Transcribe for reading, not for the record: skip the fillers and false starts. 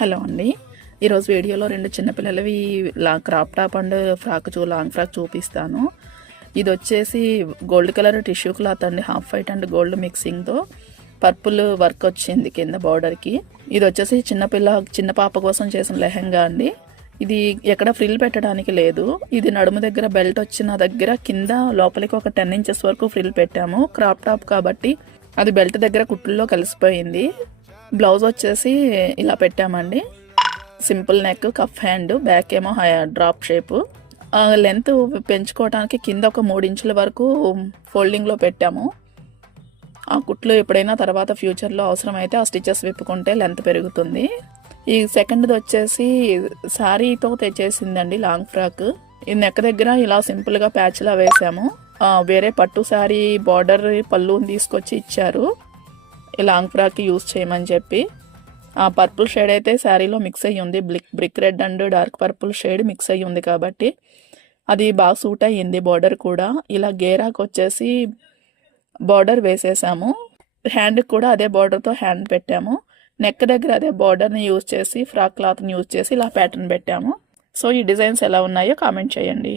Hello అండి. ఈరోజు వీడియోలో 2 చిన్నపిల్లలవి crop top and long frock చూపిస్తాను. ఇది వచ్చేసి గోల్డ్ కలర్ టిష్యూ క్లాత్ అండి, హాఫ్ వైట్ అండ్ గోల్డ్ మిక్సింగ్తో పర్పుల్ వర్క్ వచ్చింది కింద బార్డర్కి. ఇది వచ్చేసి చిన్న పాప కోసం చేసిన లెహెంగా అండి. ఇది ఎక్కడ ఫ్రిల్ పెట్టడానికి లేదు. ఇది నడుము దగ్గర బెల్ట్ వచ్చిన దగ్గర కింద లోపలికి ఒక 10 ఇంచెస్ వరకు ఫ్రిల్ పెట్టాము. క్రాప్ టాప్ కాబట్టి అది బెల్ట్ దగ్గర కుట్టుల్లో కలిసిపోయింది. బ్లౌజ్ వచ్చేసి ఇలా పెట్టామండి. Simple neck, cuff hand, back ఏమో డ్రాప్ షేపు. లెంత్ పెంచుకోవడానికి కింద ఒక 3 ఇంచుల వరకు ఫోల్డింగ్లో పెట్టాము. ఆ కుట్లు ఎప్పుడైనా తర్వాత ఫ్యూచర్లో అవసరమైతే ఆ స్టిచెస్ విప్పుకుంటే లెంత్ పెరుగుతుంది. ఈ సెకండ్ది వచ్చేసి శారీతో తెచ్చేసిందండి లాంగ్ ఫ్రాక్. ఈ నెక్ దగ్గర ఇలా సింపుల్గా ప్యాచ్లా వేసాము. వేరే పట్టు శారీ బార్డర్ పళ్ళుని తీసుకొచ్చి ఇచ్చారు ఈ లాంగ్ ఫ్రాక్ యూస్ చేయమని చెప్పి. ఆ పర్పుల్ షేడ్ అయితే శారీలో మిక్స్ అయ్యి ఉంది. Brick red and dark purple shade mix అయ్యి ఉంది కాబట్టి అది బాగా సూట్ అయ్యింది. బార్డర్ కూడా ఇలా గేరాకు వచ్చేసి బార్డర్ వేసేసాము. హ్యాండ్కి కూడా అదే బార్డర్తో హ్యాండ్ పెట్టాము. నెక్ దగ్గర అదే బార్డర్ని యూజ్ చేసి ఫ్రాక్ క్లాత్ని యూజ్ చేసి ఇలా ప్యాటర్న్ పెట్టాము. సో ఈ డిజైన్స్ ఎలా ఉన్నాయో కామెంట్ చేయండి.